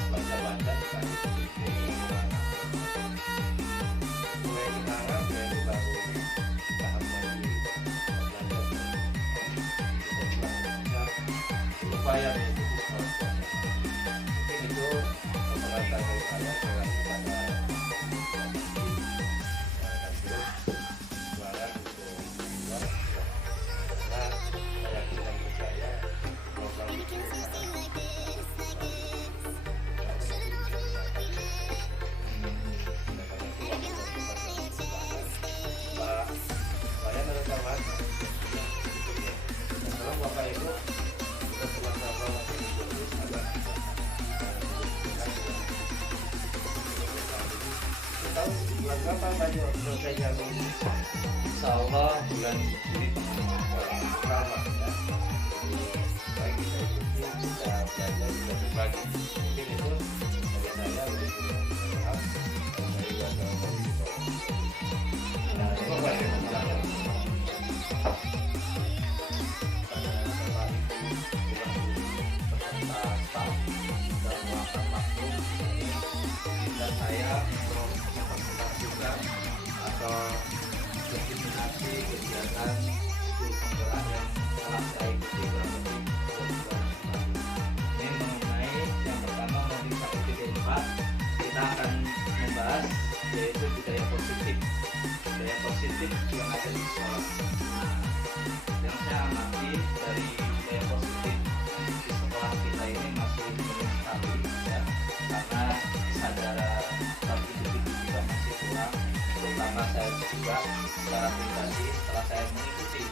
dalam dalam rangka kegiatan upaya itu mungkin itu pemerintah dari saya kepada suara untuk karena saya yakin Kapan baju selesai jago? Insya Allah bulan Juli ramah ya. Baik kita ikuti, kita belajar, kita berbagi. Mungkin itu dari saya lebih kurang dari wadah. Nah, itu bagaimana? Saya untuk mempresentasikan atau dokumentasi kegiatan studi penggerak yang telah saya ikuti kurang lebih 2 bulan lalu. Ini mengenai yang pertama modul 1.4 kita akan membahas yaitu budaya positif yang ada di sekolah. Yang saya amati dari budaya positif di sekolah kita ini masih minim sekali ya, karena kesadaran public itu juga masih kurang, terutama saya juga secara pribadi setelah saya mengikuti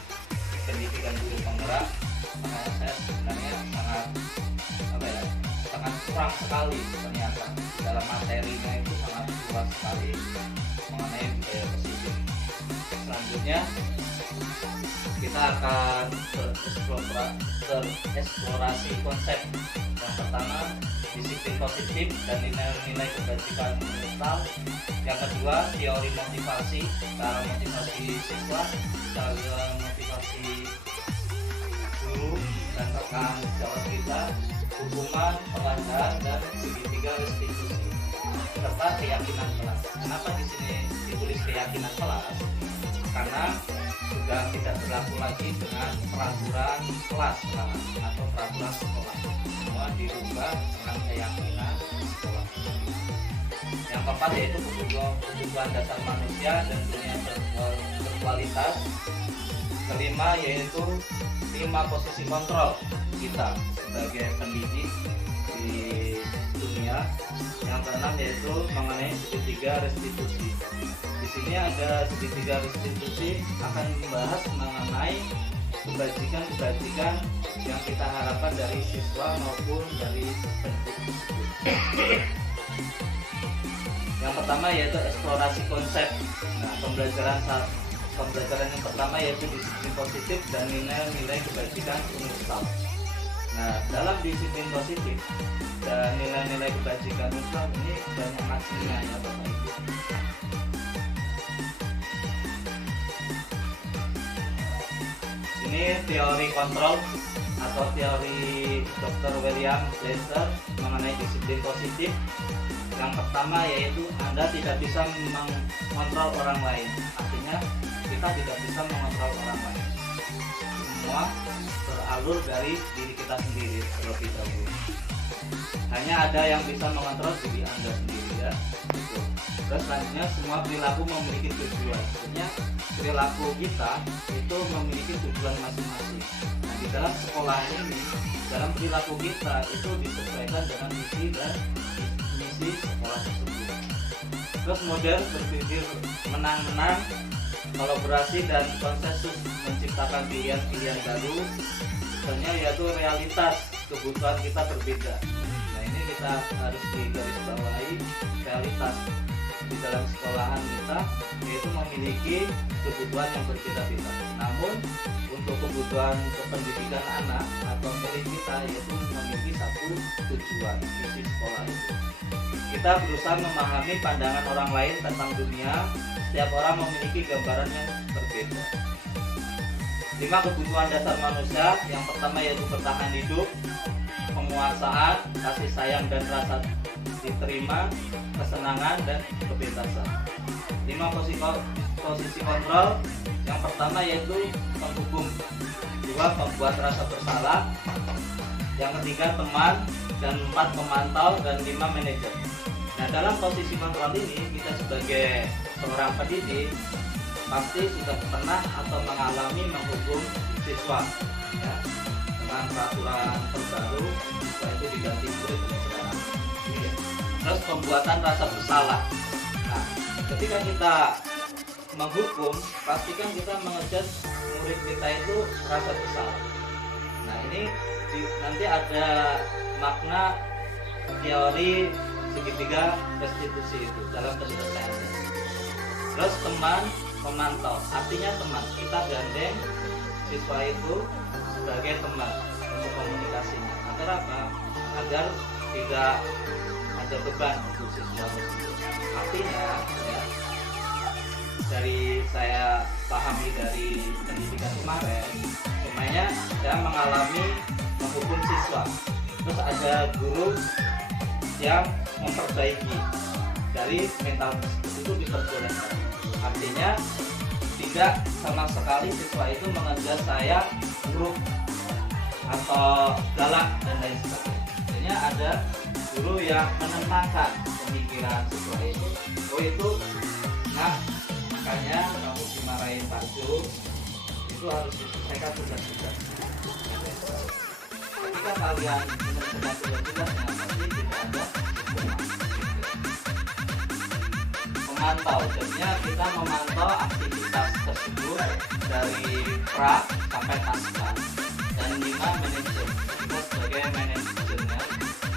pendidikan guru penggerak, maka saya sebenarnya sangat kurang sekali ternyata dalam materinya itu sangat kurang sekali mengenai budaya positif. Selanjutnya kita akan bereksplorasi konsep. Yang pertama, disiplin positif dan nilai-nilai kebajikan universal. Yang kedua, teori motivasi, cara motivasi siswa, cara motivasi guru dan rekan jawab kita, hukuman, penghargaan, dan segitiga restitusi, serta keyakinan kelas. Kenapa di sini ditulis keyakinan kelas? Karena sudah tidak berlaku lagi dengan peraturan kelas atau peraturan sekolah, semua dirubah dengan keyakinan sekolah. Yang keempat yaitu kebutuhan dasar manusia dan dunia berkualitas. Kelima yaitu 5 posisi kontrol kita sebagai pendidik di dunia. Yang keenam yaitu mengenai segitiga restitusi. Di sini ada segitiga restitusi akan membahas mengenai kebajikan-kebajikan yang kita harapkan dari siswa maupun dari pendidik. Yang pertama yaitu eksplorasi konsep. Nah, pembelajaran yang pertama yaitu disiplin positif dan nilai-nilai kebajikan universal. Nah, dalam disiplin positif dan nilai-nilai kebajikan universal ini banyak maksudnya ya Bapak Ibu. Ini teori kontrol atau teori Dr. William Glasser mengenai disiplin positif. Yang pertama yaitu Anda tidak bisa mengontrol orang lain. Artinya kita tidak bisa mengontrol orang lain. Semua beralur dari diri kita sendiri terlebih dahulu. Hanya ada yang bisa mengontrol diri Anda sendiri ya. Gitu. Terus selanjutnya semua perilaku memiliki tujuan. Artinya perilaku kita itu memiliki tujuan masing-masing. Nah, di dalam sekolah ini, dalam perilaku kita itu disesuaikan dengan misi dan misi sekolah tersebut. Terus model berpikir menang-menang, kolaborasi dan konsensus menciptakan pilihan-pilihan baru. Misalnya yaitu realitas kebutuhan kita berbeda. Nah, ini kita harus digarisbawahi realitas di dalam sekolahan kita yaitu memiliki kebutuhan yang berbeda-beda. Namun untuk kebutuhan kependidikan anak atau murid kita yaitu memiliki satu tujuan misi sekolah itu. Kita berusaha memahami pandangan orang lain tentang dunia. Setiap orang memiliki gambaran yang berbeda. 5 kebutuhan dasar manusia. Yang pertama yaitu bertahan hidup, penguasaan, kasih sayang dan rasa diterima, kesenangan dan kebebasan. 5 posisi kontrol. Yang pertama yaitu penghukum, 2 membuat rasa bersalah, yang ketiga teman, dan 4 pemantau, dan 5 manajer. Nah, dalam posisi kontrol ini kita sebagai seorang pendidik pasti sudah pernah atau mengalami menghukum siswa ya, dengan peraturan terbaru yaitu diganti murid dan sekarang. Terus pembuatan rasa bersalah. Nah, ketika kita menghukum, pastikan kita mengejar murid kita itu rasa bersalah. Nah, ini nanti ada makna teori segitiga restitusi itu dalam penyelesaiannya. Terus teman pemantau, artinya teman, kita gandeng siswa itu sebagai teman untuk komunikasinya. Agar apa? Agar tidak ada beban untuk siswa tersebut. Artinya ya, dari saya pahami dari pendidikan kemarin, semuanya saya mengalami menghukum siswa. Terus ada guru yang memperbaiki dari mental itu diperbolehkan. Artinya tidak sama sekali siswa itu mengejar saya buruk atau galak dan lain sebagainya. Artinya ada guru yang menenangkan pemikiran siswa itu. Oh itu, nah makanya kamu dimarahin Pak Jo, itu harus diselesaikan tugas-tugas. Ketika kalian menyelesaikan tugas-tugasnya, pasti tidak ada memantau. Jadinya kita memantau aktivitas tersebut dari pra sampai pasca. Dan 5 manajer. Kita sebagai manajernya,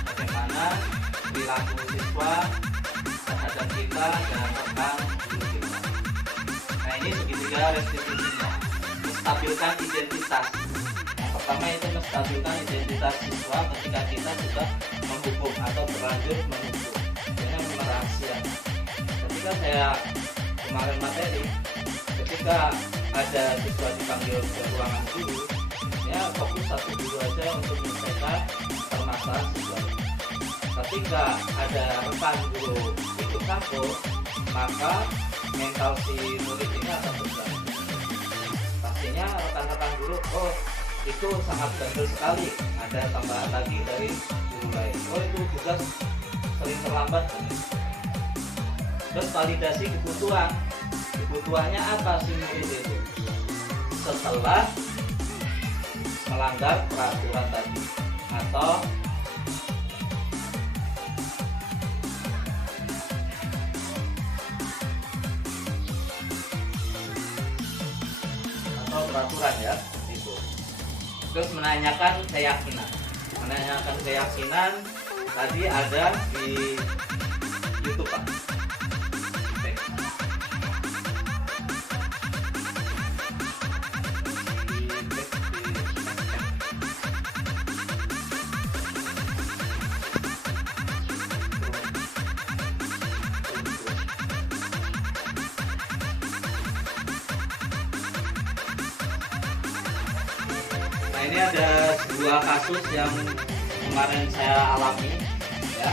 bagaimana perilaku siswa terhadap kita dan rekan guru kita. Nah ini segitiga restitusinya. Menstabilkan identitas. Yang pertama itu menstabilkan identitas siswa ketika kita sudah menghukum atau berlanjut menghukum. Ini memang rahasia. Ketika saya kemarin materi, ketika ada siswa dipanggil ke ruangan guru, ya fokus satu guru aja untuk menyelesaikan permasalahan siswa. Ketika ada rekan guru ikut campur, maka mental si murid ini akan berjalan. Pastinya rekan-rekan guru, oh itu sangat bandel sekali, ada tambahan lagi dari guru lain. Oh itu tugas sering terlambat. Terus validasi kebutuhannya apa sih murid itu setelah melanggar peraturan tadi atau peraturan ya itu. Terus menanyakan keyakinan tadi ada di YouTube Pak. Nah ini ada 2 kasus yang kemarin saya alami ya.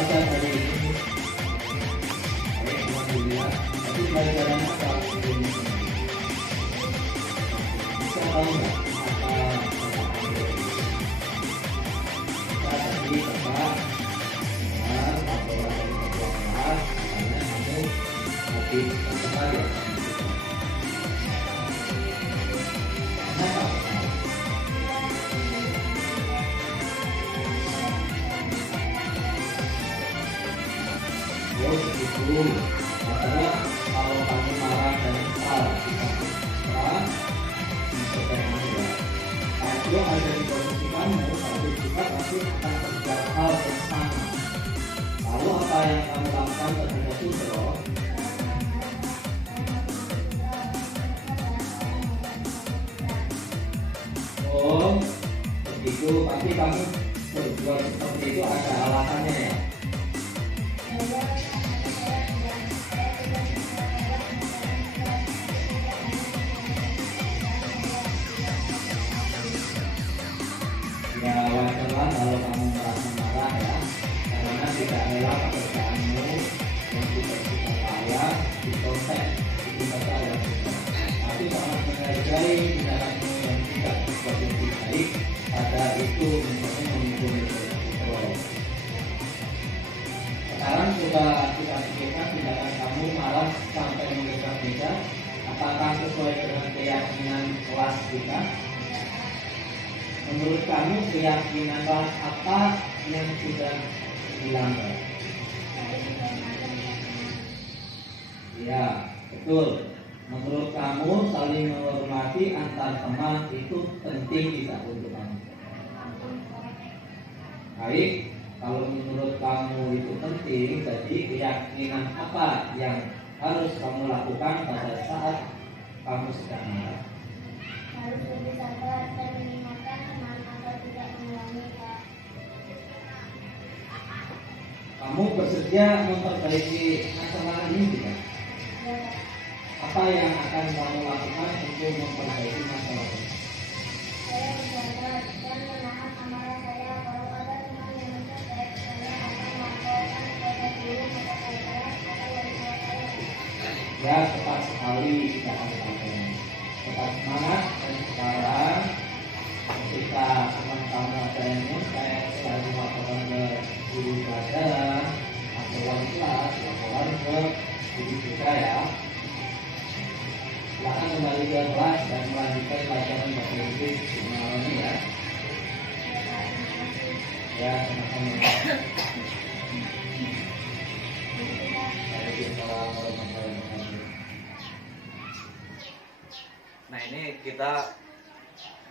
Maka hari ini alhamdulillah, tapi pelajarannya apa? Bisa tahu nggak apa tadi tentang katanya kalau kamu marah dan kesal kalau ada di posisi kamu, satu juga pasti akan terjadi hal yang sama. Lalu apa yang kamu lakukan terhadap itu? Oh, begitu. Pasti kamu berbuat seperti itu ada alasannya ya. Ya wajarlah kalau kamu merasa marah ya, karena tidak rela pekerjaanmu yang tidak layak diproses, diminta oleh kita. Tapi sangat menghargai tindakanmu yang tidak berpotensi baik, pada itu misalnya mengikuti itu. Sekarang coba kita pikirkan tindakan kamu marah sampai mengikat meja, apakah sesuai dengan keyakinan kelas kita? Menurut kamu keyakinan apa yang sudah dilanggar? Ya, betul. Menurut kamu saling menghormati antar teman itu penting tidak untuk kamu? Baik, kalau menurut kamu itu penting, jadi keyakinan apa yang harus kamu lakukan pada saat kamu sedang marah? Harus lebih sabar dan mengingatkan teman agar tidak mengulangi Kamu bersedia memperbaiki masalah ini tidak? Ya, Apa yang akan kamu lakukan untuk memperbaiki masalah ini? saya bersabar dan menahan amarah saya. Kalau ada teman yang mencotek, saya akan melaporkan kepada guru mata pelajaran atau wali kelas saya. Ya, tepat sekali tidak ada apa-apa. Tetap semangat dan sekarang ketika teman-teman ada yang nyontek, selalu laporan ke guru pelajaran atau wali kelas, laporan ke guru juga ya. Silakan kembali ke kelas dan melanjutkan pelajaran bahasa Inggris di malam ini ya. Ya, sama-sama. Waalaikumsalam warahmatullahi wabarakatuh. Nah, ini kita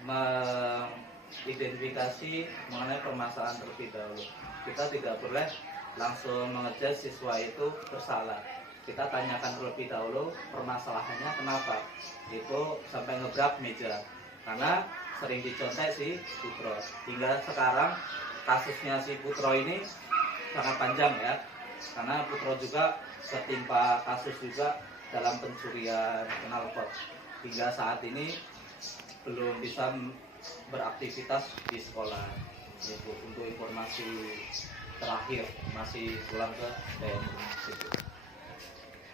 mengidentifikasi mengenai permasalahan terlebih dahulu. Kita tidak boleh langsung mengejar siswa itu bersalah. Kita tanyakan terlebih dahulu permasalahannya kenapa itu sampai ngebrak meja, karena sering dicontek si Putro. Hingga sekarang kasusnya si Putro ini sangat panjang ya, karena Putro juga ketimpa kasus juga dalam pencurian knalpot. Hingga saat ini belum bisa beraktivitas di sekolah. Itu untuk informasi terakhir, masih pulang ke DMU.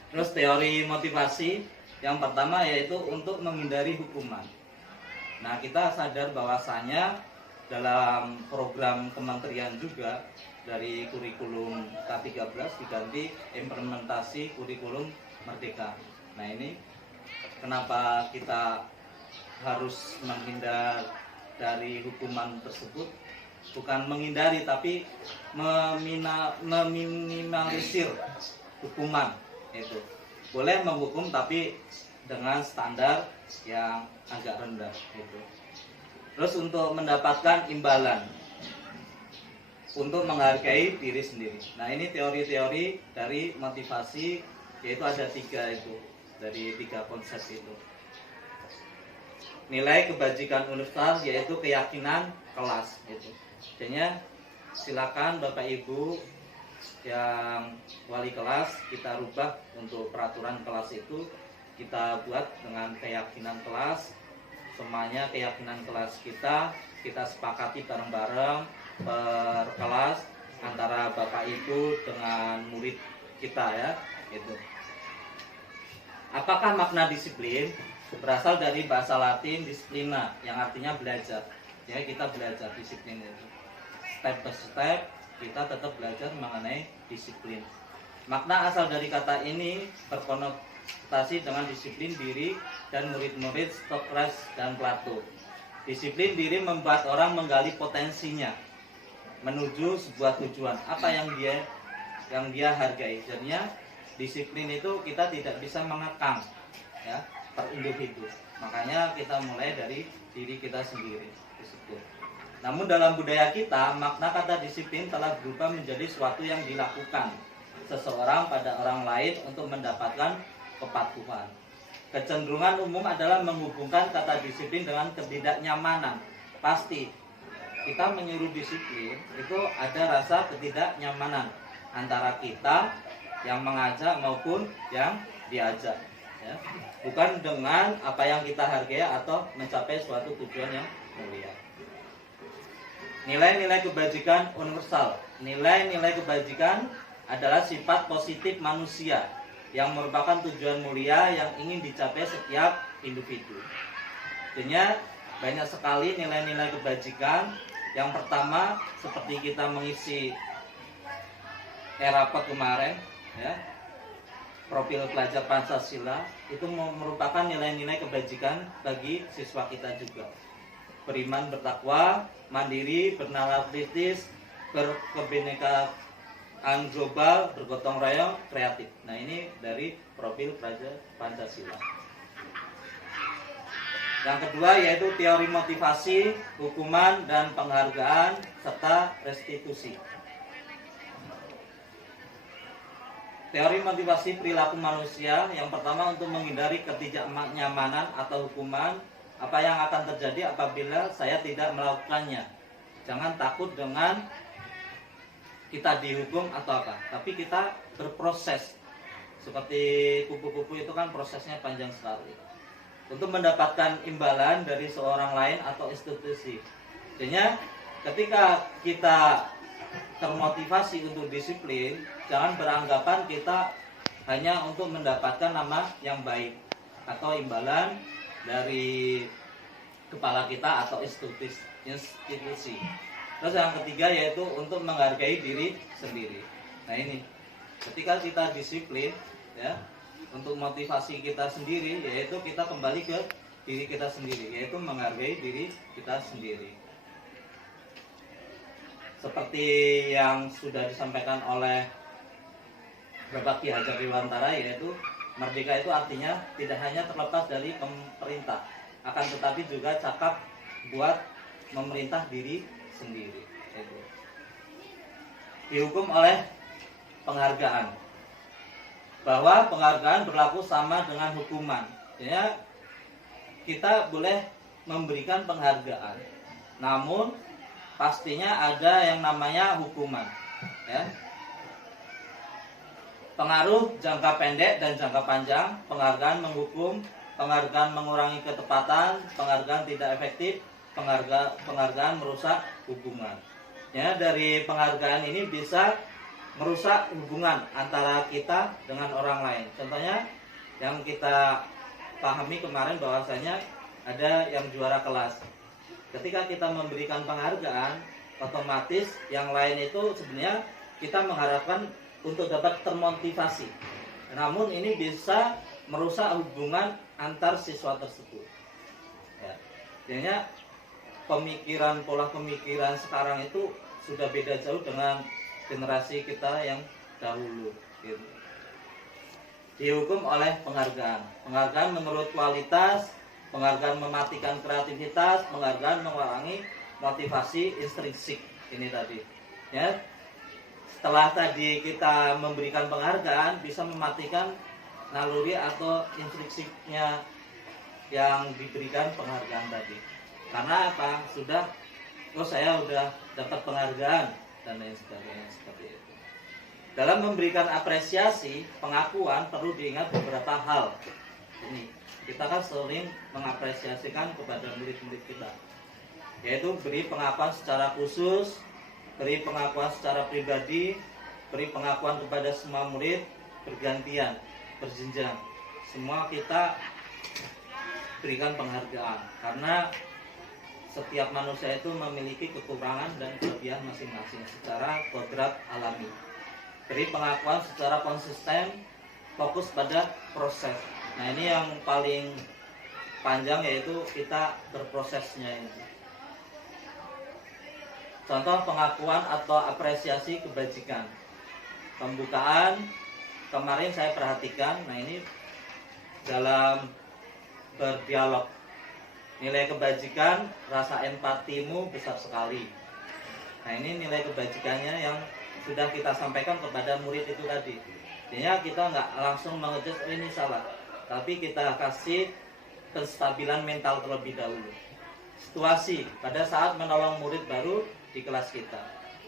Terus teori motivasi yang pertama yaitu untuk menghindari hukuman. Nah, kita sadar bahwasanya dalam program kementerian juga dari kurikulum K13 diganti implementasi kurikulum Merdeka. Nah, ini kenapa kita harus menghindar dari hukuman tersebut? Bukan menghindari, tapi meminimalisir hukuman. Itu boleh menghukum tapi dengan standar yang agak rendah gitu. Terus untuk mendapatkan imbalan, untuk menghargai diri sendiri. Nah, ini teori-teori dari motivasi, yaitu ada 3 itu, dari 3 konsep itu. Nilai kebajikan universal yaitu keyakinan kelas itu. Jadinya silakan Bapak Ibu yang wali kelas, kita rubah untuk peraturan kelas itu, kita buat dengan keyakinan kelas. Semuanya keyakinan kelas kita sepakati bareng-bareng per kelas antara Bapak Ibu dengan murid kita ya, itu. Apakah makna disiplin? Berasal dari bahasa Latin disciplina yang artinya belajar. Ya, kita belajar disiplin itu. Step by step kita tetap belajar mengenai disiplin. Makna asal dari kata ini berkonotasi dengan disiplin diri dan murid-murid Socrates dan Plato. Disiplin diri membuat orang menggali potensinya menuju sebuah tujuan, apa yang dia hargai. Jadinya disiplin itu kita tidak bisa mengekang ya per individu. Makanya kita mulai dari diri kita sendiri disiplin. Namun dalam budaya kita, makna kata disiplin telah berubah menjadi suatu yang dilakukan seseorang pada orang lain untuk mendapatkan kepatuhan. Kecenderungan umum adalah menghubungkan kata disiplin dengan ketidaknyamanan. Pasti kita menyuruh disiplin itu ada rasa ketidaknyamanan antara kita yang mengajak maupun yang diajak ya. Bukan dengan apa yang kita hargai atau mencapai suatu tujuan yang mulia. Nilai-nilai kebajikan universal. Nilai-nilai kebajikan adalah sifat positif manusia yang merupakan tujuan mulia yang ingin dicapai setiap individu. Tentunya banyak sekali nilai-nilai kebajikan. Yang pertama, seperti kita mengisi rapat kemarin ya, profil pelajar Pancasila, itu merupakan nilai-nilai kebajikan bagi siswa kita juga. Beriman, bertakwa, mandiri, bernalar kritis, berkebinekaan global, bergotong royong, kreatif. Nah, ini dari profil pelajar Pancasila. Yang kedua yaitu teori motivasi, hukuman dan penghargaan serta restitusi. Teori motivasi perilaku manusia yang pertama untuk menghindari ketidaknyamanan atau hukuman. Apa yang akan terjadi apabila saya tidak melakukannya? Jangan takut dengan kita dihukum atau apa, tapi kita berproses. Seperti kupu-kupu itu kan prosesnya panjang sekali untuk mendapatkan imbalan dari seorang lain atau institusi. Artinya ketika kita termotivasi untuk disiplin, jangan beranggapan kita hanya untuk mendapatkan nama yang baik atau imbalan dari kepala kita atau institusi. Terus yang ketiga yaitu untuk menghargai diri sendiri. Nah ini, ketika kita disiplin, ya, untuk motivasi kita sendiri, yaitu kita kembali ke diri kita sendiri, yaitu menghargai diri kita sendiri. Seperti yang sudah disampaikan oleh Bapak Ki Hajar Dewantara, yaitu merdeka itu artinya tidak hanya terlepas dari pemerintah, akan tetapi juga cakap buat memerintah diri sendiri. Itu dihukum oleh penghargaan, bahwa penghargaan berlaku sama dengan hukuman. Ya, kita boleh memberikan penghargaan, namun pastinya ada yang namanya hukuman. Ya. Pengaruh jangka pendek dan jangka panjang. Penghargaan menghukum, penghargaan mengurangi ketepatan, penghargaan tidak efektif, penghargaan merusak hubungan. Ya, dari penghargaan ini bisa merusak hubungan antara kita dengan orang lain. Contohnya yang kita pahami kemarin bahwasanya ada yang juara kelas. Ketika kita memberikan penghargaan, otomatis yang lain itu sebenarnya kita mengharapkan untuk dapat termotivasi. Namun ini bisa merusak hubungan antar siswa tersebut. Ya. Jadinya pola pemikiran sekarang itu sudah beda jauh dengan generasi kita yang dahulu. Gitu. Dihukum oleh penghargaan. Penghargaan menurut kualitas, penghargaan mematikan kreativitas, penghargaan mengurangi motivasi intrinsik. Ini tadi. Ya. Setelah tadi kita memberikan penghargaan, bisa mematikan naluri atau intrinsiknya yang diberikan penghargaan tadi. Karena apa? Saya udah dapat penghargaan dan lain sebagainya seperti itu. Dalam memberikan apresiasi, pengakuan perlu diingat beberapa hal. Ini kita kan sering mengapresiasikan kepada murid-murid kita, yaitu beri pengakuan secara khusus, beri pengakuan secara pribadi, beri pengakuan kepada semua murid bergantian, berjenjang. Semua kita berikan penghargaan karena setiap manusia itu memiliki kekurangan dan kelebihan masing-masing secara kodrat alami. Beri pengakuan secara konsisten, fokus pada proses. Nah ini yang paling panjang, yaitu kita berprosesnya ini. Contoh pengakuan atau apresiasi kebajikan. Pembukaan kemarin saya perhatikan, nah ini dalam berdialog. Nilai kebajikan, rasa empatimu besar sekali. Nah ini nilai kebajikannya yang sudah kita sampaikan kepada murid itu tadi. Artinya kita nggak langsung mengejudge ini salah, tapi kita kasih kestabilan mental terlebih dahulu. Situasi pada saat menolong murid baru di kelas kita.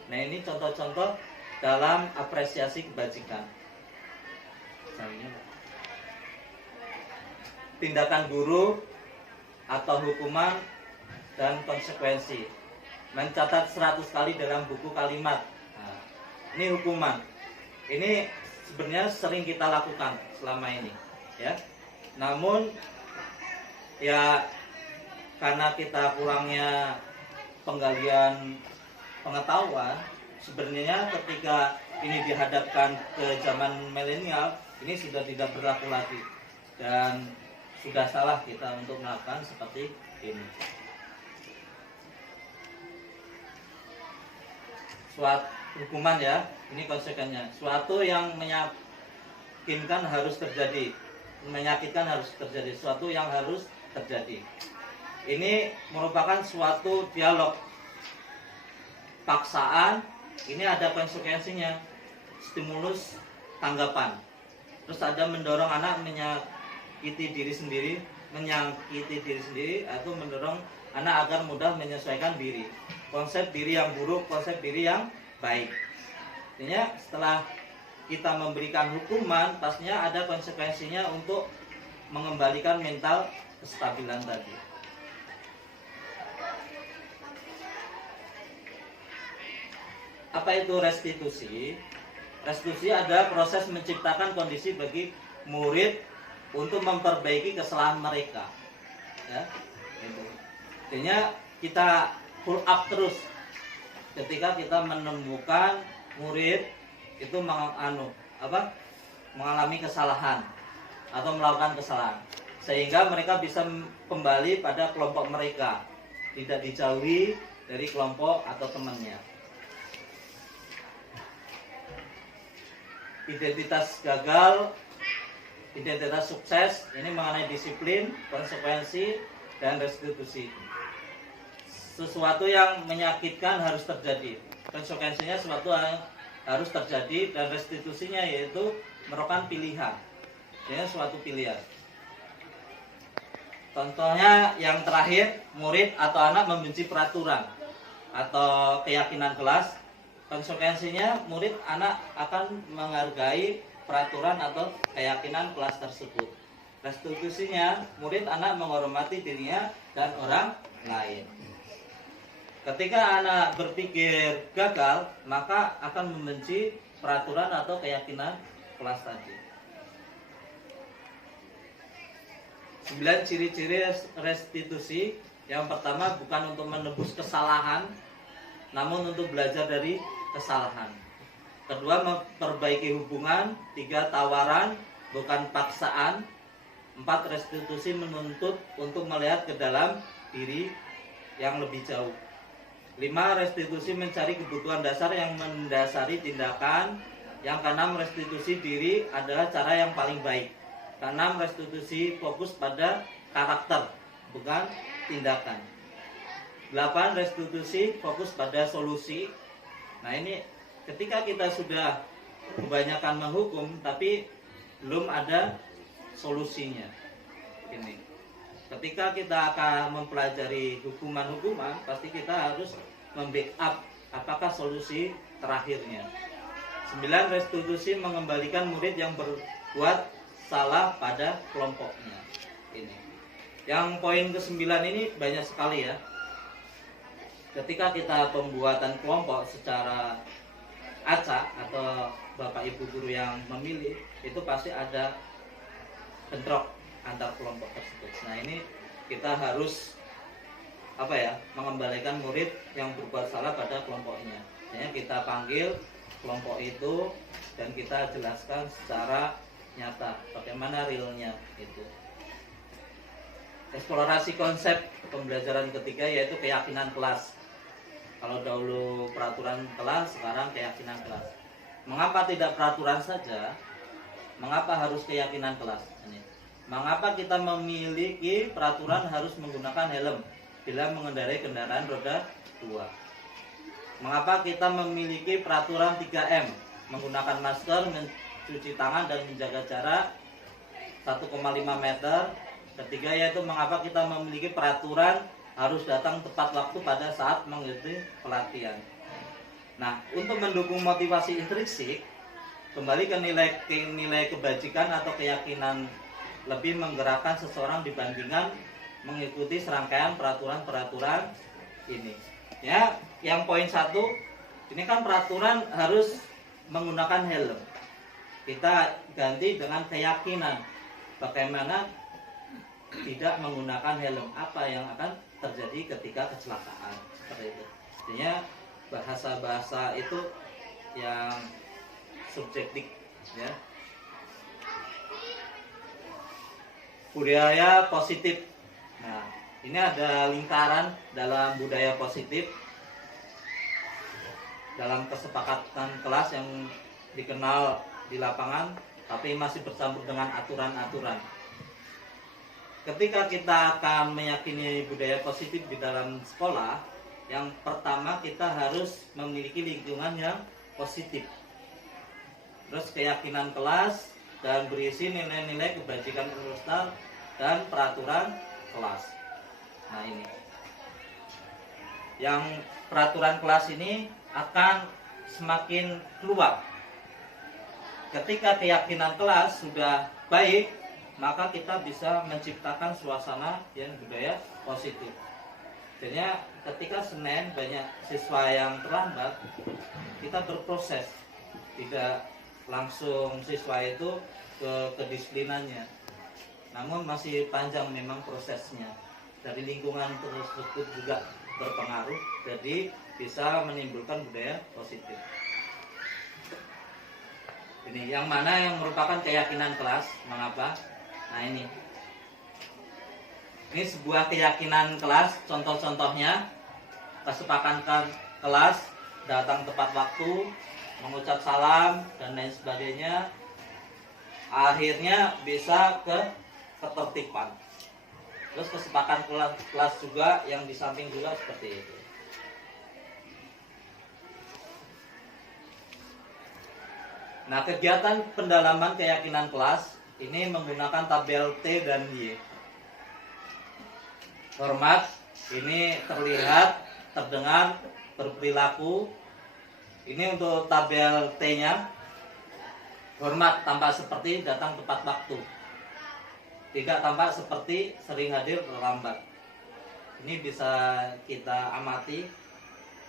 Nah ini contoh-contoh dalam apresiasi kebajikan. Tindakan guru atau hukuman dan konsekuensi. Mencatat 100 kali dalam buku kalimat. Nah, ini hukuman. Ini sebenarnya sering kita lakukan selama ini, ya. Namun ya karena kita kurangnya penggalian pengetahuan, sebenarnya ketika ini dihadapkan ke zaman milenial, ini sudah tidak berlaku lagi dan sudah salah kita untuk melakukan seperti ini. Suatu hukuman, ya, ini konsekuensinya. Suatu yang menyakitkan harus terjadi, suatu yang harus terjadi. ini merupakan suatu dialog. Paksaan ini ada konsekuensinya, stimulus tanggapan. Terus ada mendorong anak menyakiti diri sendiri atau mendorong anak agar mudah menyesuaikan diri. Konsep diri yang buruk, konsep diri yang baik. Artinya setelah kita memberikan hukuman, pastinya ada konsekuensinya untuk mengembalikan mental kestabilan tadi. Apa itu restitusi? Restitusi adalah proses menciptakan kondisi bagi murid untuk memperbaiki kesalahan mereka. Ya, itu. Artinya kita pull up terus ketika kita menemukan murid itu mengalami kesalahan atau melakukan kesalahan, sehingga mereka bisa kembali pada kelompok mereka, tidak dijauhi dari kelompok atau temannya. Identitas gagal, identitas sukses, ini mengenai disiplin, konsekuensi, dan restitusi. Sesuatu yang menyakitkan harus terjadi, konsekuensinya sesuatu yang harus terjadi, dan restitusinya yaitu merupakan pilihan, ya, suatu pilihan. Contohnya yang terakhir, murid atau anak membenci peraturan atau keyakinan kelas. Konsekuensinya murid anak akan menghargai peraturan atau keyakinan kelas tersebut. Restitusinya murid anak menghormati dirinya dan orang lain. Ketika anak berpikir gagal, maka akan membenci peraturan atau keyakinan kelas tadi. 9 ciri-ciri restitusi. Yang pertama, bukan untuk menebus kesalahan, namun untuk belajar dari kesalahan. Kedua, memperbaiki hubungan. 3, tawaran, bukan paksaan. 4, restitusi menuntut untuk melihat ke dalam diri yang lebih jauh. 5, restitusi mencari kebutuhan dasar yang mendasari tindakan. Yang keenam, restitusi diri adalah cara yang paling baik. Keenam, restitusi fokus pada karakter, bukan tindakan. 8, restitusi fokus pada solusi. Nah, ini ketika kita sudah kebanyakan menghukum tapi belum ada solusinya. Ini. Ketika kita akan mempelajari hukuman-hukuman, pasti kita harus membackup apakah solusi terakhirnya. 9, restitusi mengembalikan murid yang berbuat salah pada kelompoknya. Ini. Yang poin ke-9 ini banyak sekali ya. Ketika kita pembuatan kelompok secara acak atau bapak ibu guru yang memilih, itu pasti ada bentrok antar kelompok tersebut. Nah, ini kita harus mengembalikan murid yang berbuat salah pada kelompoknya. Jadi kita panggil kelompok itu dan kita jelaskan secara nyata bagaimana realnya itu. Eksplorasi konsep pembelajaran ketiga yaitu keyakinan kelas. Kalau dahulu peraturan kelas, sekarang keyakinan kelas. Mengapa tidak peraturan saja? Mengapa harus keyakinan kelas? Ini. Mengapa kita memiliki peraturan harus menggunakan helm bila mengendarai kendaraan roda 2? Mengapa kita memiliki peraturan 3M, menggunakan masker, mencuci tangan dan menjaga jarak 1,5 meter? Ketiga yaitu mengapa kita memiliki peraturan harus datang tepat waktu pada saat mengikuti pelatihan. Nah, untuk mendukung motivasi intrinsik, kembali ke nilai kebajikan atau keyakinan lebih menggerakkan seseorang dibandingkan mengikuti serangkaian peraturan-peraturan ini. Ya, yang poin 1, ini kan peraturan harus menggunakan helm. Kita ganti dengan keyakinan. Bagaimana tidak menggunakan helm, apa yang akan terjadi ketika kecelakaan seperti itu. Artinya bahasa-bahasa itu yang subjektif ya. Budaya positif. Nah, ini ada lingkaran dalam budaya positif dalam kesepakatan kelas yang dikenal di lapangan tapi masih bersambut dengan aturan-aturan. ketika kita akan meyakini budaya positif di dalam sekolah, yang pertama kita harus memiliki lingkungan yang positif. Terus keyakinan kelas dan berisi nilai-nilai kebajikan universal dan peraturan kelas. Nah ini, yang peraturan kelas ini akan semakin keluar. Ketika keyakinan kelas sudah baik, maka kita bisa menciptakan suasana yang budaya positif. Jadinya ketika Senin banyak siswa yang terlambat, kita berproses, tidak langsung siswa itu ke kedisiplinannya, namun masih panjang memang prosesnya. Dari lingkungan tersebut juga berpengaruh, jadi bisa menimbulkan budaya positif. Ini yang mana yang merupakan keyakinan kelas. Mengapa? Nah ini sebuah keyakinan kelas. Contoh-contohnya, kesepakatan kelas, datang tepat waktu, mengucap salam dan lain sebagainya, akhirnya bisa ke ketertiban. Terus kesepakatan kelas juga yang di samping juga seperti itu. Nah, kegiatan pendalaman keyakinan kelas ini menggunakan tabel T dan Y. Hormat, ini terlihat, terdengar, berperilaku. Ini untuk tabel T-nya. Hormat tampak seperti datang tepat waktu. Tidak tampak seperti sering hadir terlambat. Ini bisa kita amati.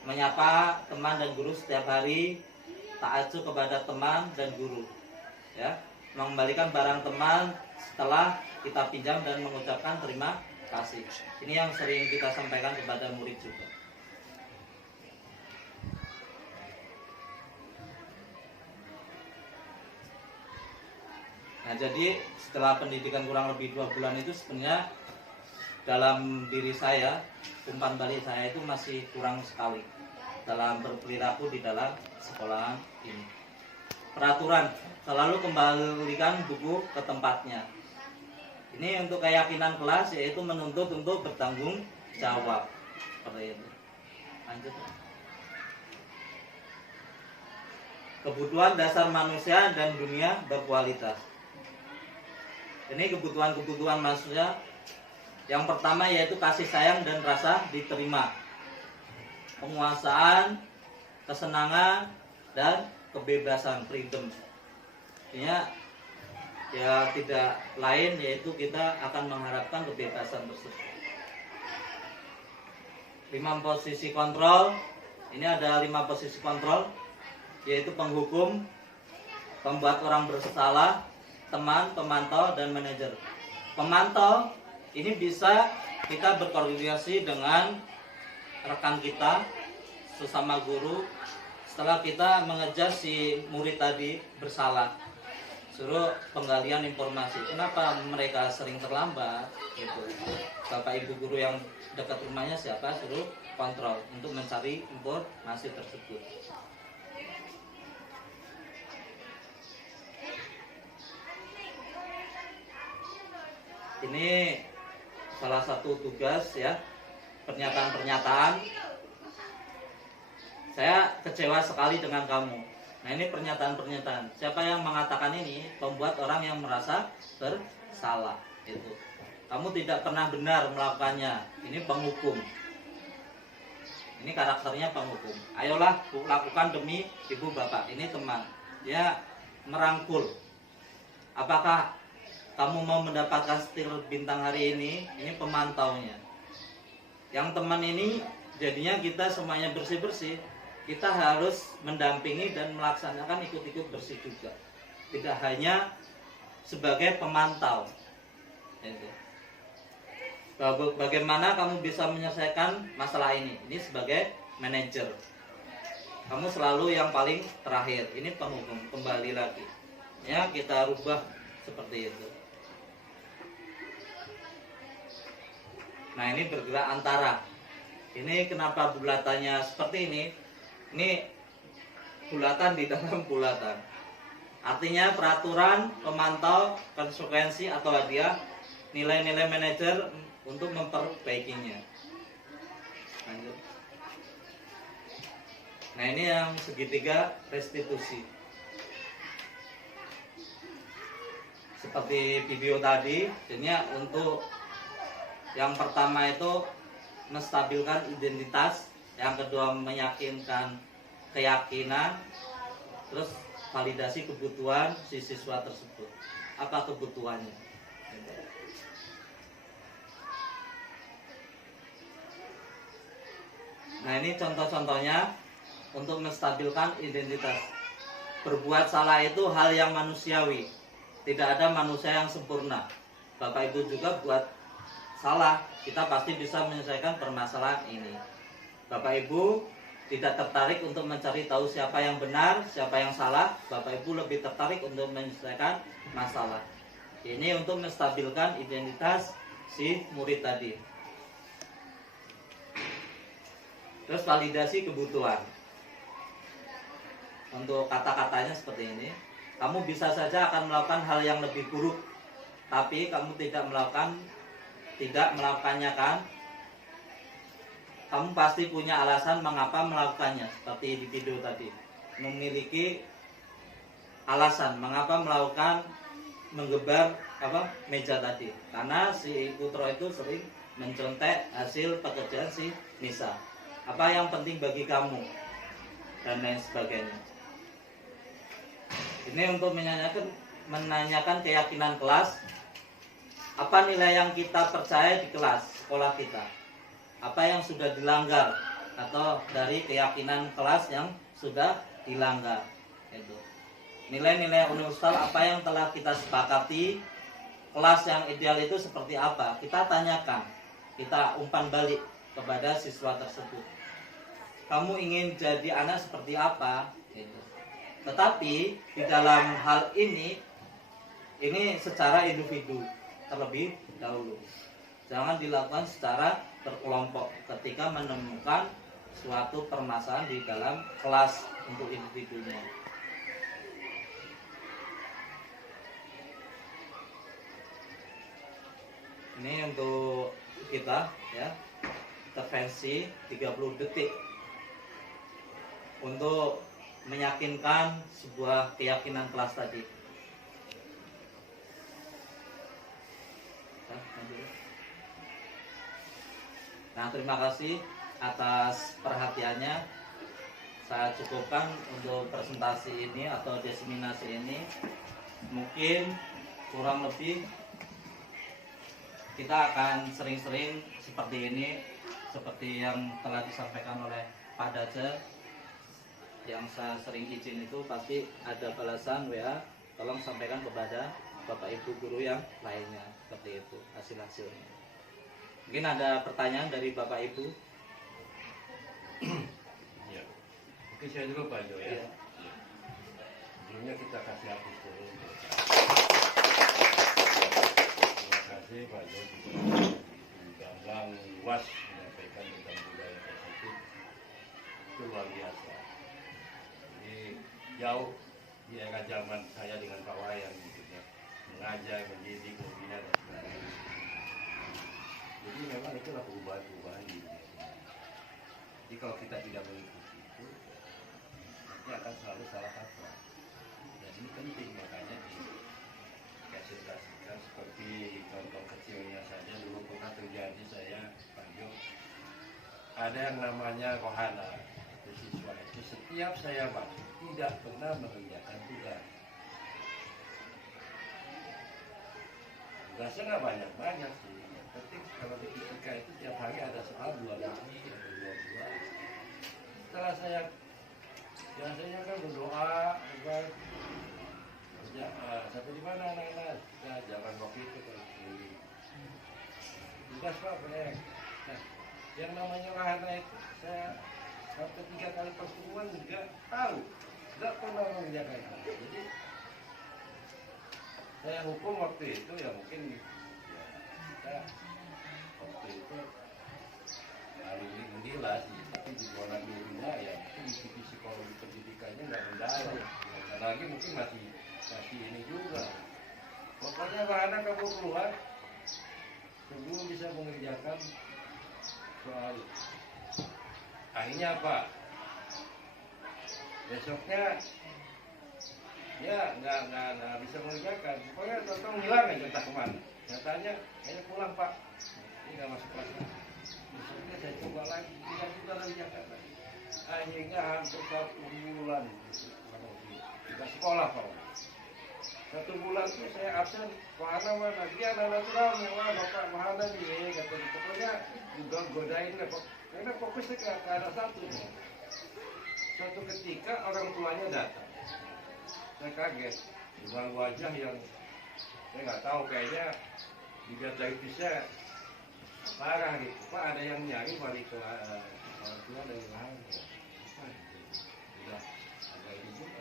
Menyapa teman dan guru setiap hari, tak acuh kepada teman dan guru. Ya, mengembalikan barang teman setelah kita pinjam dan mengucapkan terima kasih. Ini yang sering kita sampaikan kepada murid juga. Nah, jadi setelah pendidikan kurang lebih 2 bulan itu sebenarnya dalam diri saya, umpan balik saya itu masih kurang sekali dalam berperilaku di dalam sekolah ini. Peraturan, selalu kembalikan buku ke tempatnya. Ini untuk keyakinan kelas, yaitu menuntut untuk bertanggung jawab. Seperti itu. Lanjut. Kebutuhan dasar manusia dan dunia berkualitas. Ini kebutuhan-kebutuhan manusia. Yang pertama yaitu kasih sayang dan rasa diterima, penguasaan, kesenangan, dan kebebasan, freedom. Artinya ya tidak lain yaitu kita akan mengharapkan kebebasan tersebut. 5 posisi kontrol. Ini ada 5 posisi kontrol, yaitu penghukum, pembuat orang bersalah, teman, pemantau, dan manajer. Pemantau ini bisa kita berkoordinasi dengan rekan kita, sesama guru. Setelah kita mengejar si murid tadi bersalah, suruh penggalian informasi. Kenapa mereka sering terlambat? Gitu. Bapak ibu guru yang dekat rumahnya siapa? Suruh kontrol untuk mencari informasi tersebut. Ini salah satu tugas ya, pernyataan-pernyataan. Saya kecewa sekali dengan kamu. Nah, ini pernyataan-pernyataan. Siapa yang mengatakan ini? Pembuat orang yang merasa bersalah. Itu. Kamu tidak pernah benar melakukannya. Ini penghukum. Ini karakternya penghukum. Ayolah lakukan demi ibu bapak. Ini teman. Dia merangkul. Apakah kamu mau mendapatkan setir bintang hari ini? Ini pemantaunya. Yang teman ini jadinya kita semuanya bersih-bersih. Kita harus mendampingi dan melaksanakan ikut-ikut bersih juga. Tidak hanya sebagai pemantau. Bagaimana kamu bisa menyelesaikan masalah ini? Ini sebagai manajer. Kamu selalu yang paling terakhir. Ini penghukum. Kembali lagi. Ya, kita rubah seperti itu. Nah, ini bergerak antara. Ini kenapa bulatannya seperti ini? Ini bulatan di dalam bulatan. Artinya peraturan, pemantau, konsekuensi atau hadiah. nilai-nilai manajer untuk memperbaikinya. Lanjut. Nah, ini yang segitiga restitusi. Seperti video tadi, jadinya untuk yang pertama itu menstabilkan identitas, yang kedua meyakinkan keyakinan, terus validasi kebutuhan si siswa tersebut. Apa kebutuhannya? Nah, ini contoh-contohnya untuk menstabilkan identitas. Berbuat salah itu hal yang manusiawi. Tidak ada manusia yang sempurna. Bapak Ibu juga buat salah, kita pasti bisa menyelesaikan permasalahan ini. Bapak Ibu tidak tertarik untuk mencari tahu siapa yang benar, siapa yang salah. Bapak Ibu lebih tertarik untuk menyelesaikan masalah. Ini untuk menstabilkan identitas si murid tadi. Terus validasi kebutuhan. Untuk kata-katanya seperti ini. Kamu bisa saja akan melakukan hal yang lebih buruk, tapi kamu tidak melakukannya kan? Kamu pasti punya alasan mengapa melakukannya, seperti di video tadi. Memiliki alasan mengapa melakukan menggebar meja tadi. Karena si Putro itu sering mencontek hasil pekerjaan si Nisa. Apa yang penting bagi kamu? Dan lain sebagainya. Ini untuk menanyakan keyakinan kelas. Apa nilai yang kita percaya di kelas sekolah kita? Apa yang sudah dilanggar atau dari keyakinan kelas yang sudah dilanggar? Itu. Nilai-nilai universal apa yang telah kita sepakati? Kelas yang ideal itu seperti apa? Kita tanyakan, kita umpan balik kepada siswa tersebut. Kamu ingin jadi anak seperti apa? Gitu. Tetapi di dalam hal ini secara individu terlebih dahulu. Jangan dilakukan secara berkelompok ketika menemukan suatu permasalahan di dalam kelas untuk individunya. Ini untuk kita ya, intervensi 30 detik untuk meyakinkan sebuah keyakinan kelas tadi. Nah, terima kasih atas perhatiannya. Saya cukupkan untuk presentasi ini atau diseminasi ini. Mungkin kurang lebih kita akan sering-sering seperti ini, seperti yang telah disampaikan oleh Pak Daja. Yang saya sering izin itu pasti ada balasan WA, tolong sampaikan kepada Bapak Ibu guru yang lainnya, seperti itu hasil-hasilnya. Mungkin ada pertanyaan dari Bapak Ibu. Ya, mungkin saya dulu Pak Jo ya. Ya. Sebelumnya kita kasih hapus dulu. Terima kasih Pak Jo sudah gamblang luas menyampaikan tentang budaya positif. Itu luar biasa. Jadi jauh di era zaman saya dengan Pak Wayan gitu ya, mengajar, mendidik, membina dan sebagainya. Jadi memang itulah perubahan-perubahan di dunia ini. Jadi kalau kita tidak mengikuti itu, nanti akan selalu salah kaprah. Dan ini penting, makanya dikasih-kasihkan seperti contoh kecilnya saja. Dulu pernah terjadi saya, Pak Jo, ada yang namanya rohana. Siswa itu setiap saya masuk tidak pernah mengerjakan tugas. Tugasnya nggak banyak-banyak sih. Yang penting kalau di fisika itu tiap hari ada soal 2 biji, ada 2 buah. Setelah saya biasanya kan berdoa, sampai di mana anak-anak? Nah, jangan waktu itu kalau sendiri. Tugas Pak banyak. Nah, yang namanya wahana itu saya sampai 3 kali pertemuan juga tahu, nggak pernah mengerjakan. Jadi saya hukum waktu itu ya mungkin ya, kita waktu itu lalu menggila sih, tapi di zona dulunya ya mungkin di psikologi pendidikannya nggak mendalam. Dan lagi mungkin masih ini juga. Pokoknya wahana kamu keluar sebelum bisa mengerjakan soal itu. Akhirnya apa? Besoknya ya nggak bisa mengerjakan. Pokoknya totong hilang aja entah kemana. Saya tanya, pulang Pak. Ini nggak masuk kelas. Besoknya saya coba lagi, tidak juga mengerjakan lagi. Akhirnya hampir 1 bulan kita sekolah Pak. 1 bulan itu saya absen mana dia ada natural wah bapak mana nih katanya pokoknya juga godain lah karena fokusnya ke ada satu. Suatu ketika orang tuanya datang, saya kaget dengan wajah yang saya nggak tahu kayaknya juga diabetesnya parah gitu. Pak ada yang nyari balik ke orang tua dari lain ya. Udah agak itu juga.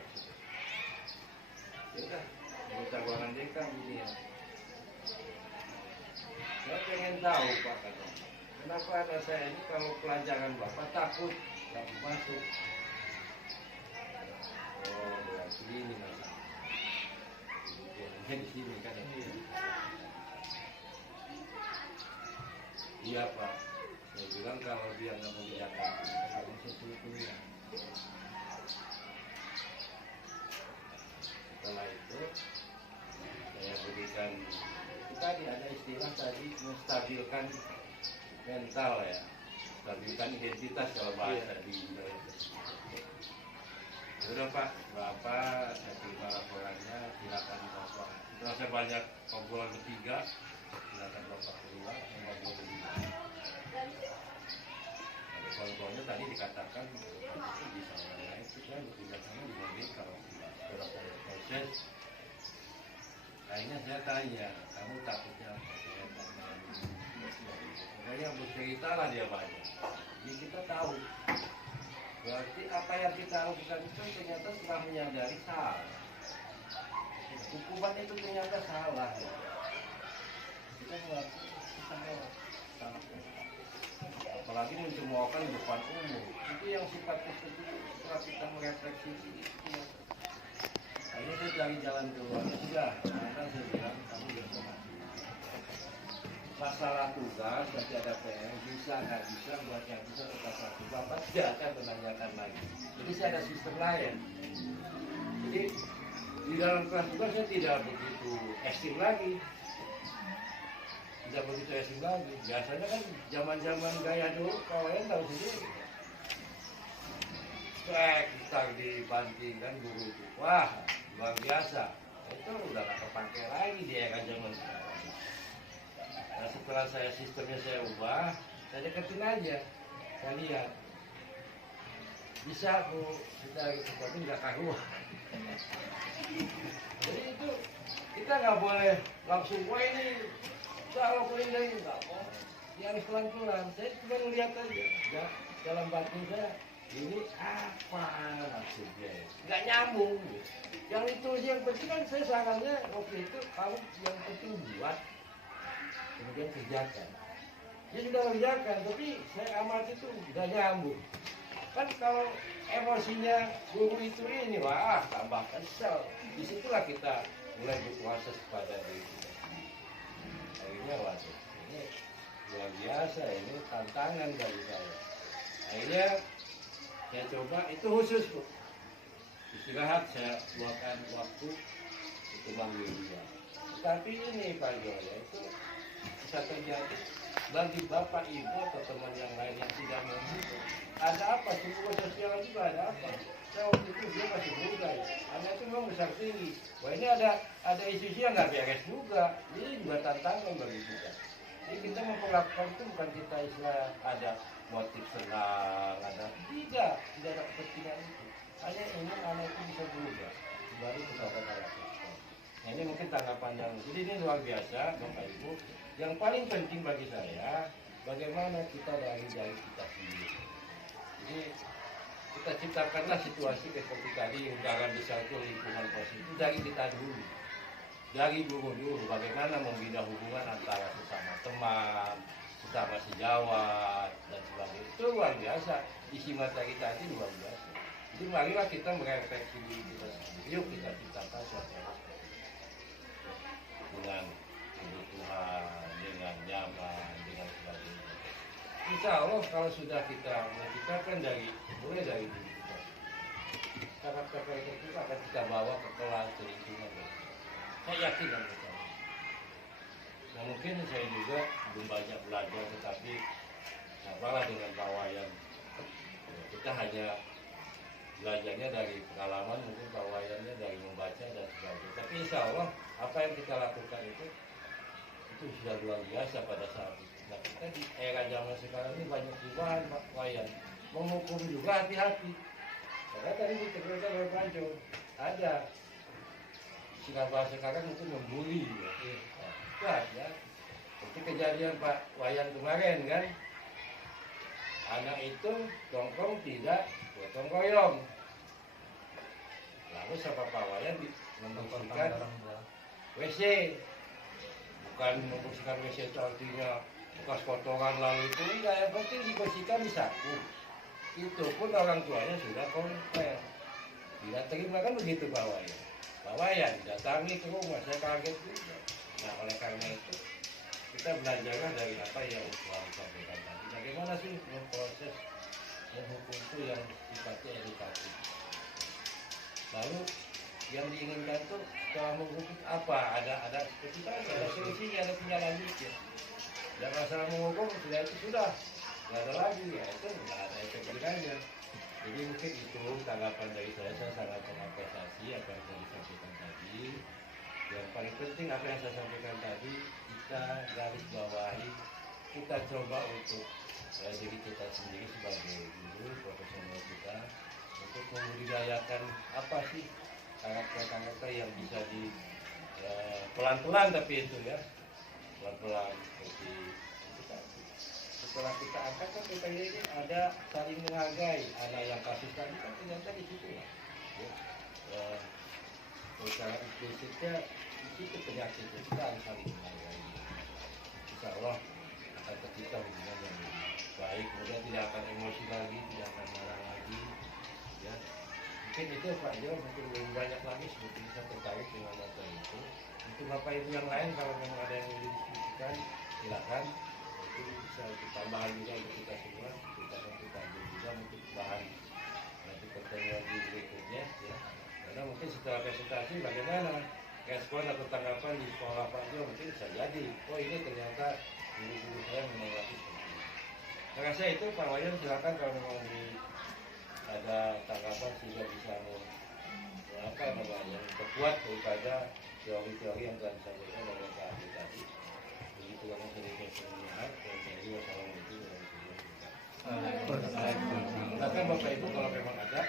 Ya udah minta guangan deka gini ya. Saya pengen tahu Pak katanya. Kenapa anak saya ini kalau pelajaran Bapak takut nggak masuk? Oh, berarti ini mas. Di sini kan ya. Iya Pak. Saya bilang kalau dia nggak mengerjakan, kalau sesuatunya. Setelah itu saya berikan tadi ada istilah tadi menstabilkan mental ya, stabilkan identitas kalau bahasa di Indonesia. Udah Pak, Bapak saya terima laporannya, silakan Bapak. Setelah saya banyak obrolan bertiga, silakan Bapak keluar ngobrol bertiga. Ada kawan-kawannya tadi dikatakan bisa naik, kita bertiga sama di mobil kalau setelah saya proses. Akhirnya saya tanya, kamu takutnya apa? Saya tanya, pokoknya bercerita lah dia banyak. Jadi kita tahu. Berarti apa yang kita lakukan itu ternyata setelah menyadari salah. Hukuman itu ternyata salah. Ya. Kita melakukan salah. Apalagi mencemookan di depan umum. Itu yang sifatnya itu setelah kita merefleksi itu. Akhirnya saya cari jalan keluar. Sudah, karena saya bilang kamu bisa mati. Masalah tugas, nanti ada PR, bisa, nggak bisa, buat yang bisa tetap satu. Bapak tidak akan menanyakan lagi. Jadi saya ada sistem lain. Jadi di dalam kelas tugas saya tidak begitu ekstrim lagi. Tidak begitu ekstrim lagi. Biasanya kan zaman-zaman gaya dulu, kalian tahu sendiri. Kita dibanting kan guru itu. Wah, luar biasa. Itu udah nggak kepake lagi di era zaman sekarang. Nah setelah sistemnya saya ubah, saya deketin aja, saya lihat bisa Bu, kita tapi nggak karuan. Jadi itu kita nggak boleh langsung wah ini kalau ini nggak boleh, yang pelan-pelan. Saya cuma melihat aja, ya, dalam batin saya ini apa maksudnya, nggak nyambung. Yang itu yang penting kan saya sarannya waktu itu kamu yang penting buat. Kemudian kerjakan. Dia sudah kerjakan, tapi saya amati itu tidak nyambung. Kan kalau emosinya guru itu ini, wah tambah kesel. Disitulah kita mulai berproses kepada diri kita. Akhirnya waduh, ini luar biasa, ini tantangan bagi saya. Akhirnya saya coba, itu khusus Bu. Istirahat saya luangkan waktu itu manggil dia. Tapi ini Pak Joya itu bisa terjadi bagi bapak ibu atau teman yang lain yang tidak mampu. Ada apa? Semua sosial juga ada apa? Saya waktu itu dia masih muda ya. Anak itu memang besar tinggi. Wah ini ada isu-isu yang nggak beres juga. Ini juga tantangan bagi kita. Jadi kita memperlakukan itu bukan kita istilah ada motif senang, ada tidak ada kepentingan itu. Hanya ini anak itu bisa berubah. Baru kita akan lakukan. Nah, ini mungkin tanggapan yang jadi ini luar biasa Bapak Ibu. Yang paling penting bagi saya bagaimana kita dari kita sendiri. Jadi kita ciptakanlah situasi seperti tadi udara besar itu lingkungan positif dari kita dulu. Dari dulu bagaimana membina hubungan antara sesama teman, sesama sejawat dan sebagainya. Itu luar biasa. Isi materi tadi luar biasa. Jadi marilah kita merefleksi diri kita sendiri. Yuk kita ciptakan suasana dengan kebutuhan, dengan nyaman. insya Allah kalau sudah kita kan mulai dari diri kita. Karakter itu akan kita bawa ke kelas ke lingkungan. Saya yakin dengan itu. Nah mungkin saya juga belum banyak belajar, tetapi apalah dengan Pak Wayan. Kita hanya belajarnya dari pengalaman, mungkin Pak Wayannya dari membaca dan sebagainya. Tapi insya Allah apa yang kita lakukan itu sudah luar biasa pada saat itu. Nah kita di era zaman sekarang ini banyak perubahan Pak Wayan. Menghukum juga hati-hati. Karena tadi ditekankan oleh Pak Jo, ada sikap bahasa sekarang mungkin membuli ya. Nah, ya. Seperti kejadian Pak Wayan kemarin kan, anak itu tongkrong tidak gotong royong. Lalu siapa Pak Wayan membersihkan WC, bukan membersihkan WC itu artinya bekas kotoran lalu itu enggak, yang penting dibersihkan di saku. Itu pun orang tuanya sudah komplain, tidak terima kan begitu Pak Wayan. Pak Wayan datangi ke rumah, saya kaget juga. Nah oleh karena itu kita belajarlah dari apa yang telah disampaikan tadi. Bagaimana sih memproses menghukum itu yang sifatnya edukatif. Lalu yang diinginkan tuh setelah menghukum apa? Ada seperti tadi, ada solusinya, ada tindak lanjutnya. Dan masalah menghukum sudah itu sudah nggak ada lagi ya, itu nggak ada efek jerahnya. Jadi mungkin itu tanggapan dari saya sangat mengapresiasi apa yang saya sampaikan tadi. Yang paling penting apa yang saya sampaikan tadi, kita garis bawahi, kita coba untuk diri kita sendiri sebagai guru profesional kita untuk membudidayakan apa sih karakter-karakter yang bisa di pelan-pelan, tapi itu ya pelan-pelan seperti setelah kita angkat kan kita ini ada saling menghargai. Anak yang kasus tadi kan ternyata di situ ya. Secara implisitnya di situ penyakit kita harus saling menghargai. Insya Allah akan tercipta hubungan yang lebih baik, kemudian tidak akan emosi lagi, tidak akan marah lagi. Ya, mungkin itu Pak Jo, mungkin lebih banyak lagi seperti bisa terkait dengan masalah itu. Untuk Bapak Ibu yang lain kalau memang ada yang ingin didiskusikan, silakan. Itu bisa ditambahan juga untuk kita semua, kita tampil juga untuk bahan nanti pertemuan di berikutnya ya. Karena mungkin setelah presentasi bagaimana respon atau tanggapan di sekolah Pak Jo, mungkin bisa jadi oh ini ternyata guru-guru saya menanggapi seperti ini. Saya rasa itu Pak Wayan, silakan kalau memang ada tanggapan sehingga bisa memperkuat daripada teori-teori yang telah disampaikan oleh Pak Adi tadi. Begitu yang saya lihat, dan saya juga assalamualaikum warahmatullahi wabarakatuh. Silakan Bapak Ibu kalau memang ada.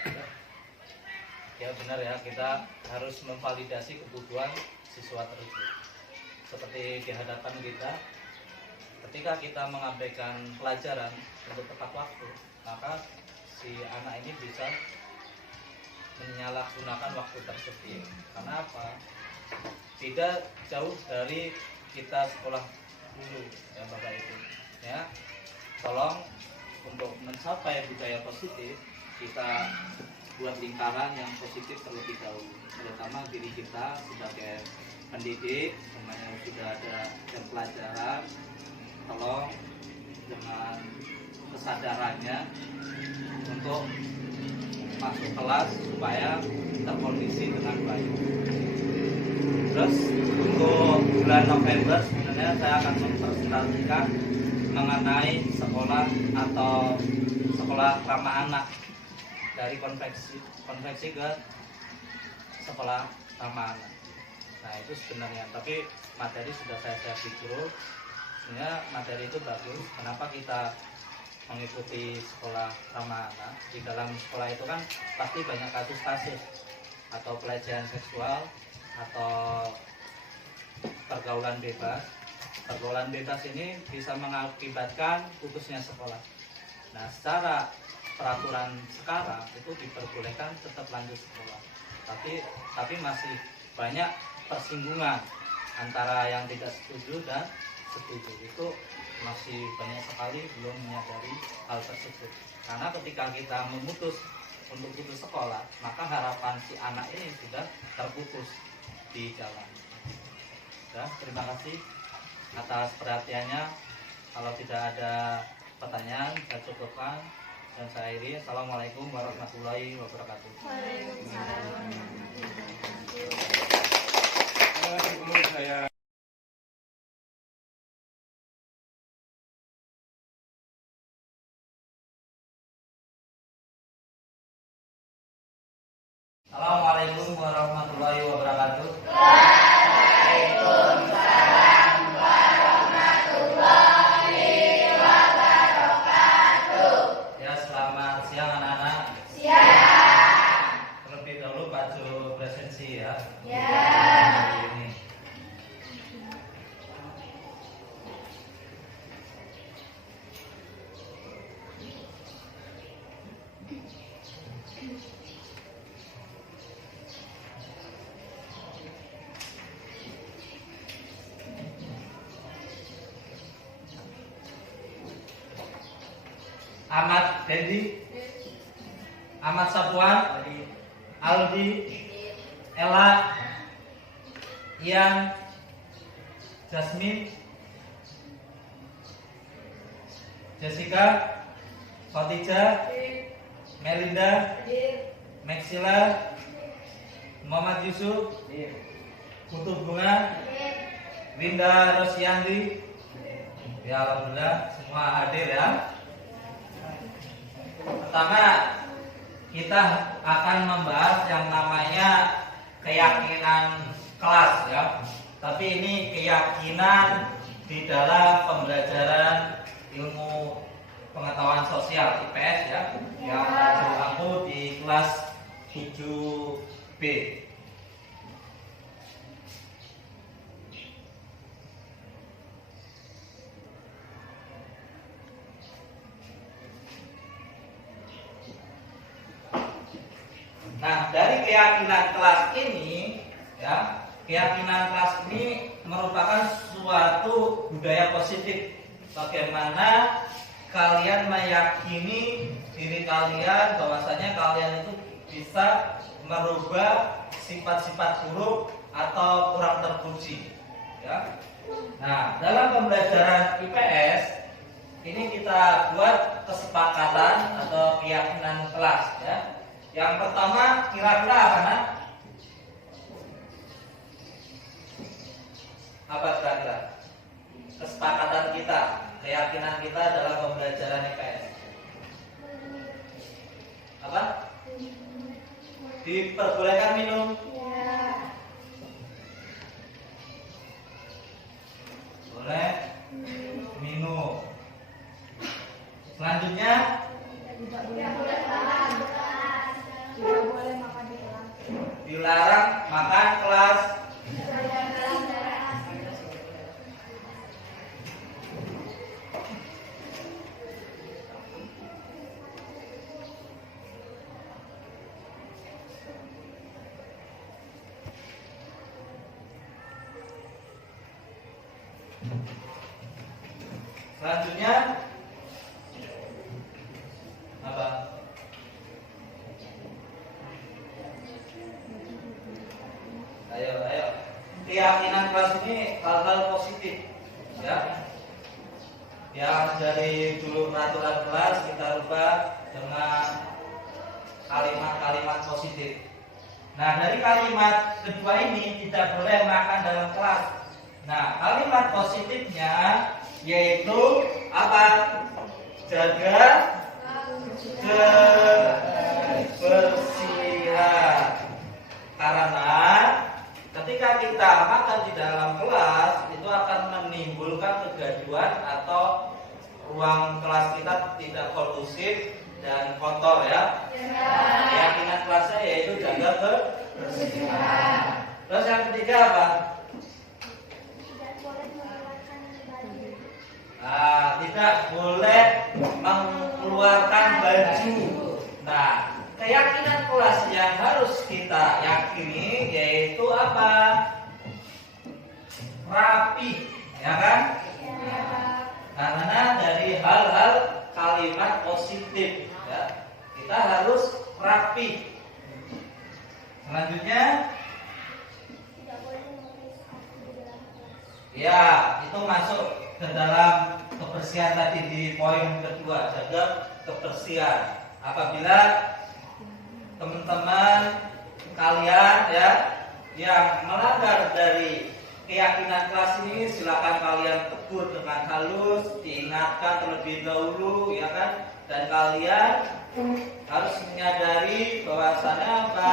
Ya benar ya, kita harus memvalidasi kebutuhan siswa tersebut. Seperti di hadapan kita, ketika kita mengabaikan pelajaran untuk tepat waktu, maka si anak ini bisa menyalahgunakan waktu tersebut. Karena apa? Tidak jauh dari kita sekolah dulu ya Bapak Ibu. Ya, tolong untuk mencapai budaya positif kita buat lingkaran yang positif terlebih dahulu, terutama diri kita sebagai pendidik, semuanya sudah ada jam pelajaran, tolong dengan kesadarannya untuk masuk kelas supaya terkondisi dengan baik. Terus untuk bulan November sebenarnya saya akan mempresentasikan mengenai sekolah atau sekolah ramah anak, dari konveksi ke sekolah ramah anak. Nah itu sebenarnya, tapi materi sudah saya share di grup. Sebenarnya materi itu bagus. Kenapa kita mengikuti sekolah ramah anak? Di dalam sekolah itu kan pasti banyak kasus-kasus atau pelecehan seksual atau pergaulan bebas. Pergaulan bebas ini bisa mengakibatkan putusnya sekolah. Nah secara peraturan sekarang itu diperbolehkan tetap lanjut sekolah, tapi masih banyak persinggungan antara yang tidak setuju dan setuju. Itu masih banyak sekali belum menyadari hal tersebut. Karena ketika kita memutus untuk putus sekolah, maka harapan si anak ini sudah terputus di jalan. Terima kasih atas perhatiannya. Kalau tidak ada pertanyaan saya cukupkan dan saya akhiri. Assalamualaikum warahmatullahi wabarakatuh. Sebelum saya Assalamualaikum warahmatullahi wabarakatuh. Ya, selamat siang anak-anak. Terlebih dahulu Pak Jo presensi ya. Ini. Ahmad Dendi, Ahmad Sapuan, Aldi, Ella, Ian, Jasmine, Jessica, Khadijah, Melinda, Maxila, Muhammad Yusuf, Putu Bunga, Winda Rosyandi. Ya, alhamdulillah semua hadir ya. Pertama, kita akan membahas yang namanya keyakinan kelas ya. Tapi ini keyakinan di dalam pembelajaran ilmu pengetahuan sosial IPS ya, yang berlaku di kelas 7B. Nah, dari keyakinan kelas ini, ya, keyakinan kelas ini merupakan suatu budaya positif. Bagaimana kalian meyakini diri kalian bahwasanya kalian itu bisa merubah sifat-sifat buruk atau kurang terpuji, ya. Nah, dalam pembelajaran IPS ini kita buat kesepakatan atau keyakinan kelas, ya. Yang pertama kira-kira apa nak? Apa kira-kira? Kesepakatan kita, keyakinan kita dalam pembelajaran IPS. Apa? Diperbolehkan minum? Boleh minum. Selanjutnya dilarang makan kelas. Selanjutnya apa? Ayo. Keyakinan kelas ini hal-hal positif, ya. Yang dari dulu peraturan kelas kita rubah dengan kalimat-kalimat positif. Nah, dari kalimat kedua ini tidak boleh makan dalam kelas. Nah, kalimat positifnya yaitu apa? Jaga kebersihan. Karena ketika kita makan di dalam kelas itu akan menimbulkan kegaduhan atau ruang kelas kita tidak kondusif dan kotor ya. Keyakinan kelasnya yaitu jaga kebersihan. Terus yang ketiga apa? Tidak boleh mengeluarkan baju. Nah, keyakinan kelas yang harus kita yakini yaitu apa? Rapi, ya kan? Karena dari hal-hal kalimat positif, ya, kita harus rapi. Selanjutnya, ya, itu masuk ke dalam kebersihan tadi di poin kedua, jaga kebersihan. Apabila teman-teman kalian ya yang melanggar dari keyakinan kelas ini, silakan kalian tegur dengan halus, diingatkan terlebih dahulu ya kan, dan kalian harus menyadari bahwasannya apa,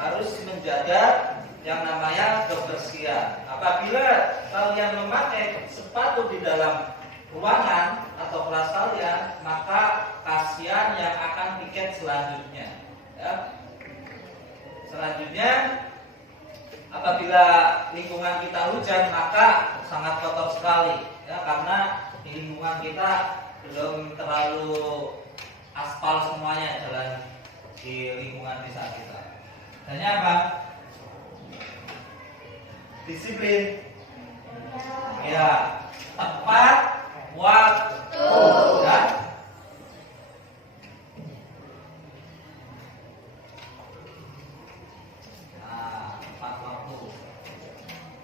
harus menjaga yang namanya kebersihan. Apabila kalian memakai sepatu di dalam ruangan atau kelas kalian, maka kasihan yang akan piket selanjutnya ya. Selanjutnya, apabila lingkungan kita hujan, maka sangat kotor sekali ya, karena di lingkungan kita belum terlalu aspal semuanya jalan di lingkungan desa kita. Dan apa? Disiplin. Ya, tepat waktu. Ya. Nah, tepat waktu.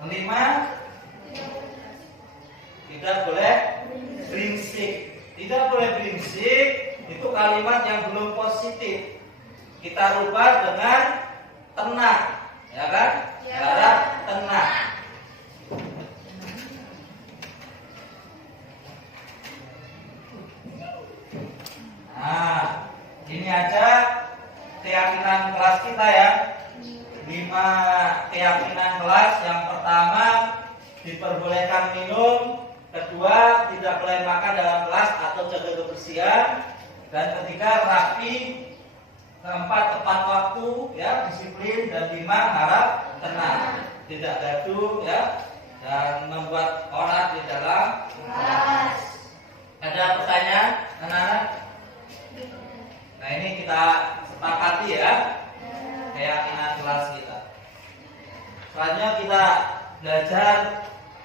Kelima, tidak boleh beringsik. Tidak boleh beringsik itu kalimat yang belum positif. Kita rubah dengan tenang, ya kan? Harap tenang. Nah, ini aja keyakinan kelas kita ya. 5 keyakinan kelas. Yang pertama, diperbolehkan minum. Kedua, tidak boleh makan dalam kelas atau jaga kebersihan. Dan ketiga, rapi. Keempat, tepat waktu, ya, disiplin. Dan 5, harap tenang, tidak gaduh, ya, dan membuat orat di dalam kelas. Ada pertanyaan, anak-anak? Nah, ini kita sepakati ya, keyakinan kelas kita. Selanjutnya kita belajar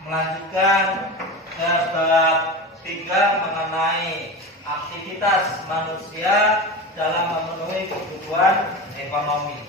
melanjutkan ke bab 3 mengenai aktivitas manusia dalam memenuhi kebutuhan ekonomi.